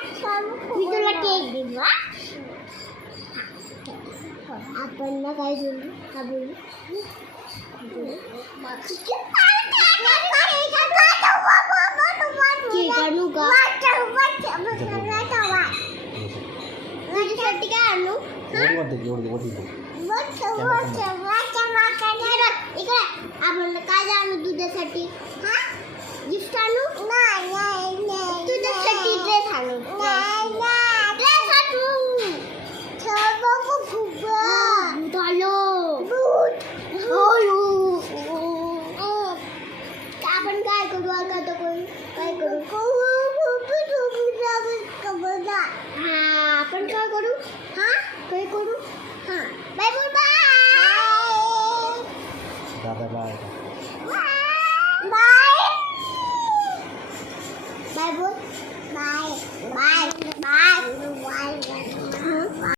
मी तुला केक देऊ. आपण ना काय बोलू का बोलू केक आणू का तुझ्यासाठी काय आणू इकडे आपण काय आणू तुझ्यासाठी गिफ्ट आणू तुझ्यासाठी ड्रेस आणू ड्रेस आपण काय करू आता काय करू आपण काय करू काय करू